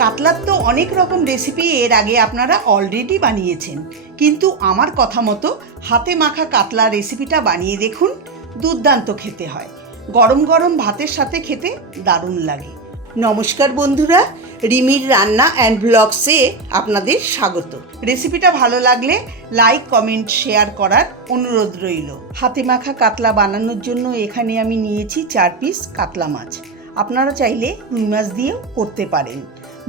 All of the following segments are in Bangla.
কাতলার তো অনেক রকম রেসিপি এর আগে আপনারা অলরেডি বানিয়েছেন, কিন্তু আমার কথা মতো হাতে মাখা কাতলা রেসিপিটা বানিয়ে দেখুন। দুর্দান্ত খেতে হয়, গরম গরম ভাতের সাথে খেতে দারুণ লাগে। নমস্কার বন্ধুরা, রিমির রান্না অ্যান্ড ব্লগসে আপনাদের স্বাগত। রেসিপিটা ভালো লাগলে লাইক, কমেন্ট, শেয়ার করার অনুরোধ রইল। হাতে মাখা কাতলা বানানোর জন্য এখানে আমি নিয়েছি 4 পিস কাতলা মাছ। আপনারা চাইলে রুই মাছ দিয়েও করতে পারেন।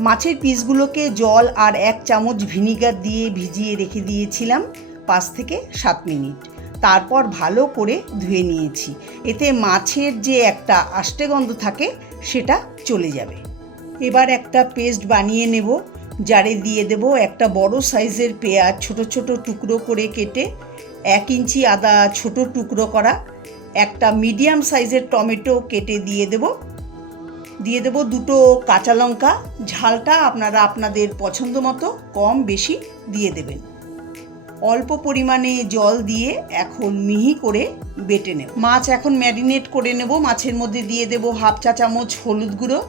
মাছের পিসগুলোকে জল আর 1 চামচ ভিনিগার দিয়ে ভিজিয়ে রেখে দিয়েছিলাম 5 থেকে 7 মিনিট। তারপর ভালো করে ধুয়ে নিয়েছি। এতে মাছের যে একটা আষ্টে গন্ধ থাকে সেটা চলে যাবে। এবার একটা পেস্ট বানিয়ে নেব। জারে দিয়ে দেব একটা বড় সাইজের পেঁয়াজ ছোট ছোট টুকরো করে কেটে, 1 ইঞ্চি আদা ছোট টুকরো করা, একটা মিডিয়াম সাইজের টমেটো কেটে দিয়ে দেব 2টো কাঁচা লঙ্কা। ঝালটা আপনারা আপনাদের পছন্দ মতো কম বেশি দিয়ে দেবেন। অল্প পরিমাণে জল দিয়ে এখন মিহি করে বেটে নেব। মাছ এখন ম্যারিনেট করে নেব। মাছের মধ্যে দিয়ে দেব 1/2 চা চামচ হলুদ গুঁড়ো,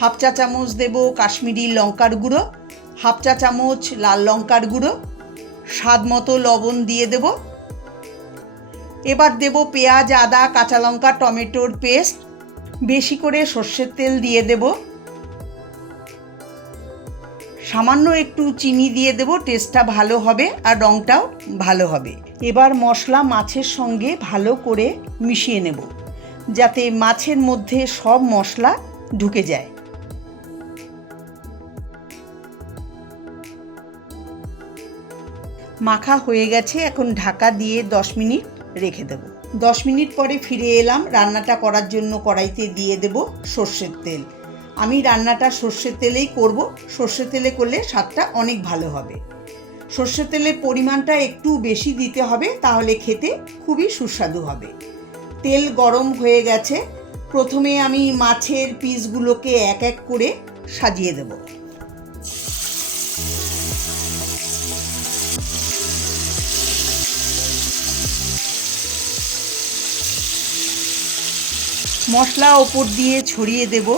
1/2 চা চামচ দেব কাশ্মীরি লঙ্কার গুঁড়ো, 1/2 চা চামচ লাল লঙ্কার গুঁড়ো, স্বাদ মতো লবণ দিয়ে দেব। এবার দেব পেঁয়াজ, আদা, কাঁচা লঙ্কা, টমেটোর পেস্ট। বেশি করে সর্ষের তেল দিয়ে দেব। সামান্য একটু চিনি দিয়ে দেব, টেস্টটা ভালো হবে আর রঙটাও ভালো হবে। এবার মশলা মাছের সঙ্গে ভালো করে মিশিয়ে নেব, যাতে মাছের মধ্যে সব মশলা ঢুকে যায়। মাখা হয়ে গেছে, এখন ঢাকা দিয়ে 10 মিনিট রেখে দেব। 10 মিনিট পরে ফিরে এলাম। রান্নাটা করার জন্য কড়াইতে দিয়ে দেব সর্ষের তেল। আমি রান্নাটা সর্ষের তেলেই করব। সর্ষের তেলে করলে স্বাদটা অনেক ভালো হবে। সর্ষের তেলের পরিমাণটা একটু বেশি দিতে হবে, তাহলে খেতে খুবই সুস্বাদু হবে। তেল গরম হয়ে গেছে। প্রথমে আমি মাছের পিসগুলোকে এক এক করে সাজিয়ে দেব। মশলা ওপর দিয়ে ছড়িয়ে দেব।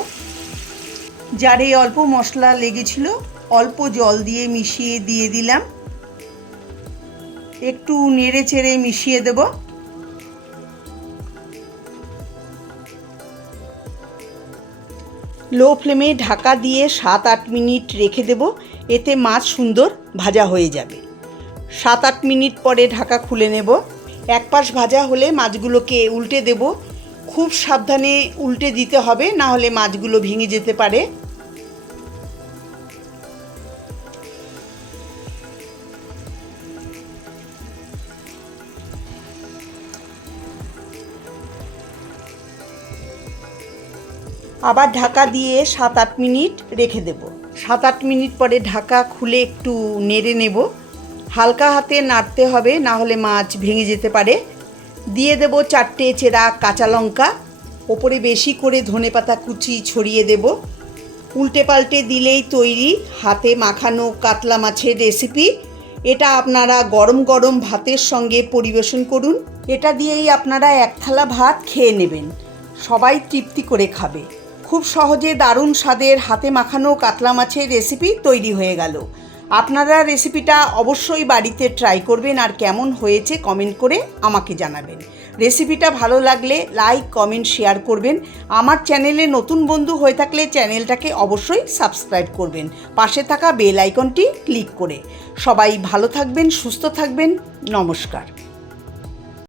জারে অল্প মশলা লেগেছিল, অল্প জল দিয়ে মিশিয়ে দিয়ে দিলাম। একটু নেড়ে চেড়ে মিশিয়ে দেব। লো ফ্লেমে ঢাকা দিয়ে 7-8 মিনিট রেখে দেব। এতে মাছ সুন্দর ভাজা হয়ে যাবে। 7-8 মিনিট পরে ঢাকা খুলে নেব। এক পাশ ভাজা হলে মাছগুলোকে উল্টে দেব। খুব সাবধানে উল্টে দিতে হবে, না হলে মাছগুলো ভেঙে যেতে পারে। আবার ঢাকা দিয়ে 7-8 মিনিট রেখে দেব। 7-8 মিনিট পরে ঢাকা খুলে একটু নেড়ে নেব। হালকা হাতে নাড়তে হবে, না হলে মাছ ভেঙে যেতে পারে। দিয়ে দেব 4টে চেরা কাঁচা লঙ্কা। ওপরে বেশি করে ধনেপাতা কুচি ছড়িয়ে দেব। উল্টে পাল্টে দিলেই তৈরি হাতে মাখানো কাতলা মাছের রেসিপি। এটা আপনারা গরম গরম ভাতের সঙ্গে পরিবেশন করুন। এটা দিয়েই আপনারা 1 থালা ভাত খেয়ে নেবেন। সবাই তৃপ্তি করে খাবে। খুব সহজে দারুণ স্বাদের হাতে মাখানো কাতলা মাছের রেসিপি তৈরি হয়ে গেল। আপনারা রেসিপিটা অবশ্যই বাড়িতে ট্রাই করবেন আর কেমন হয়েছে কমেন্ট করে আমাকে জানাবেন। রেসিপিটা ভালো লাগলে লাইক, কমেন্ট, শেয়ার করবেন। আমার চ্যানেলে নতুন বন্ধু হয়ে থাকলে চ্যানেলটাকে অবশ্যই সাবস্ক্রাইব করবেন, পাশে থাকা বেল আইকনটি ক্লিক করে। সবাই ভালো থাকবেন, সুস্থ থাকবেন। নমস্কার।